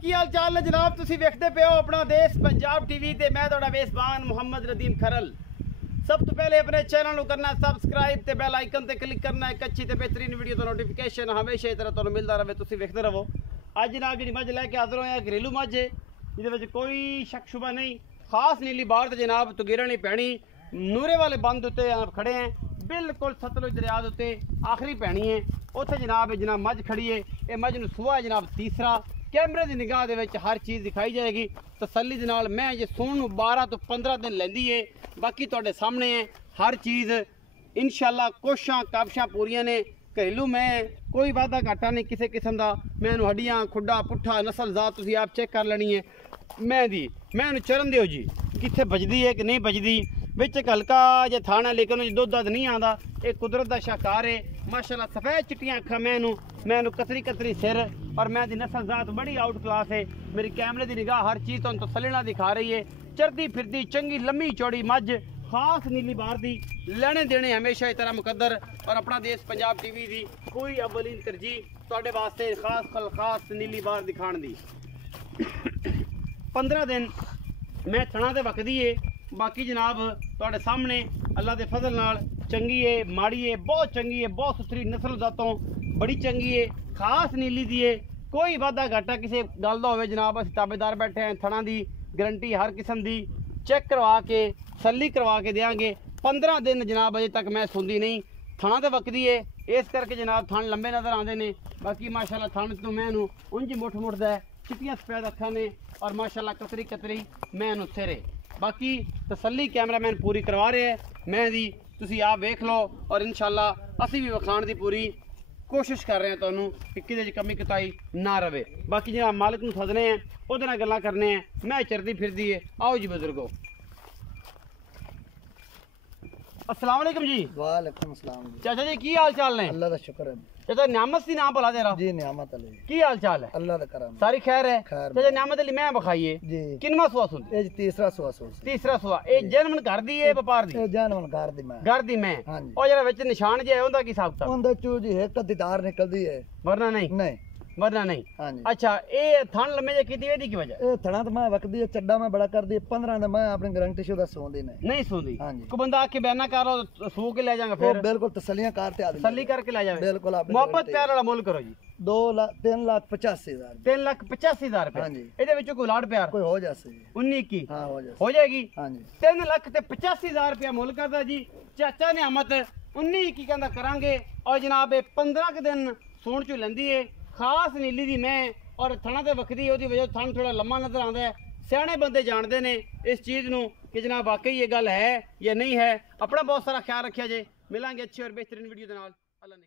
की हाल चाल है जनाब। तुसी वेखदे पे हो अपना देश पंजाब टीवी ते मैं तुहाडा मेज़बान मुहम्मद नदीम खरल। सब तो पहले अपने चैनल को करना सबसक्राइब ते बेल आइकन ते क्लिक करना। एक अच्छी ते बेहतरीन वीडियो तो नोटिफिकेशन हमेशा इस तरह तुहानू मिलता रहे, तुसी वेखदे रहो। अज जनाब जी मझ लैके हाज़र होए हैं, घरेलू मझ है, जिहदे कोई शक शुबा नहीं। खास नीली बार तो जनाब तो गिरनी पैनी। नूरे वाले बंद उत्ते खड़े हैं, बिल्कुल सतलुज दरिया उत्ते आखिरी पैनी है। उत्थे जनाब मझ खड़ी है। ये मझ नूं सूआ है जनाब तीसरा। कैमरे की निगाह दे विच हर चीज़ दिखाई जाएगी तसल्ली दे नाल। मैं जे सूण 12 तो 15 दिन लैंदी है। बाकी तुहाडे सामने है हर चीज़ इंशाअल्लाह। कोशिशां काबशां पूरियां ने। घरेलू मैं कोई वादा घाटा नहीं किसी किस्म का। मैं हड्डियां खुड्डा पुट्ठा नस्ल जात तुसीं आप चेक कर लेनी है। मैं चरन दिओ जी कित्थे बजदी है कि नहीं बजदी। विच हल्का जे थाना है लेकिन दुध दध नहीं आता। एक कुदरत का शाहकार है माशाल्लाह। सफ़ेद चिट्टियां अखा मैनू कतरी कतरी सिर और मैं दी नस्ल जात बड़ी आउट क्लास है। मेरी कैमरे की निगाह हर चीज़ तुहानू तसल्ली नाल दिखा रही है। चरदी फिरदी चंगी लम्मी चौड़ी मझ खास नीली बार दी। लेने देने हमेशा इस तरह मुकद्दर और अपना देश पंजाब टीवी की कोई अव्वलीन तरजीह तुहाडे वास्ते खास नीली बार दिखाण दी। 15 दिन मैं थणा ते वकदी है। बाकी जनाब तुहाडे सामने अल्लाह के फजल नाल चंगी है माड़ी है बहुत चंगी है। बहुत सुथरी नस्ल जातों बड़ी चंगी है। खास नीली दी है। कोई वादा घाटा किसी गल का हो जनाब असीं ताबेदार बैठे हैं। थणा की गारंटी हर किस्म की चेक करवा के तसल्ली करवा के देंगे। 15 दिन जनाब अजे तक मैं सुनती नहीं। थणा तो वकदी है इस करके जनाब थण लंबे नज़र आते हैं। बाकी माशाल्लाह थण तो मैनू उंज मुठदा है। चिट्टियां सफेद अखा ने और माशाल्लाह कतरी कतरी मैनू सिरे। बाकी तसल्ली कैमरामैन पूरी करवा रहे हैं। मैं दी तुसीं आप वेख लो और इंशाअल्लाह असीं भी विखाण की पूरी कोशिश कर रहे हैं तुहानू कि किसी कमी कताई ना रहे। बाकी जनाब मालिक नूं सदने हैं उहदे नाल गल्लां करने हैं। मैं चरदी फिरदी है। आओ जी बुजुर्गो। अस्सलाम वालेकुम जी। वालेकुम सलाम जी। चाचा जी की हाल चाल ने? अल्लाह का शुक्र है चाचा नियामत सी नाम भला तेरा जी। नियामत अली की हाल चाल है? अल्लाह का करम सारी खैर है। खैर चाचा नियामत अली मैं बखाइए जी। किनवा सुआ सुन? ये जी तीसरा सुआ सुन। तीसरा सुआ। ये जनमन घर दी है व्यापार दी? ये जानवन घर दी मैं। घर दी मैं। हां जी। और जरा विच निशान जे है उनदा की हिसाब किताब? उनदा चू जी एक दीदार निकलदी है वरना नहीं नहीं वरना नहीं। हां जी। अच्छा ये थन लम्बे जे कीती वेदी की वजह? ये थणा तो मैं वकदी है चड्डा मैं बड़ा कर दी 15 दिन मैं अपनी गारंटी शुदा सोंदी नहीं सुनदी। हां जी। को बंदा आके बयाना करो सो के ले जाएगा वो फिर बिल्कुल तसल्लियां करते आदमी तसल्ली करके ले जाए। बिल्कुल आप मोहब्बत प्यार वाला मुल करो जी। 3,85,000 3,85,000 रुपए। हां जी। ਇਹਦੇ ਵਿੱਚੋਂ ਕੋਈ ਲਾੜ ਪਿਆਰ कोई हो जासे 19 की हां हो जासे ਹੋ ਜਾਏਗੀ। हां जी। 3,85,000 रुपया मुल करदा जी। चाचा नियामत 19 की कहंदा करांगे और जनाब 15 के दिन सूण चो लैंदी है। खास नीली दी मैं और थणा ते वखदी ओदी वजह थण थोड़ा लम्मा नजर आंदा है। सियाणे बंदे जानते ने इस चीज़ नूं कि जनाब वाकई ये गल है या नहीं है। अपना बहुत सारा ख्याल रखिया जे। मिलांगे अच्छी और बेहतरीन वीडियो दे नाल। अल्लाह ने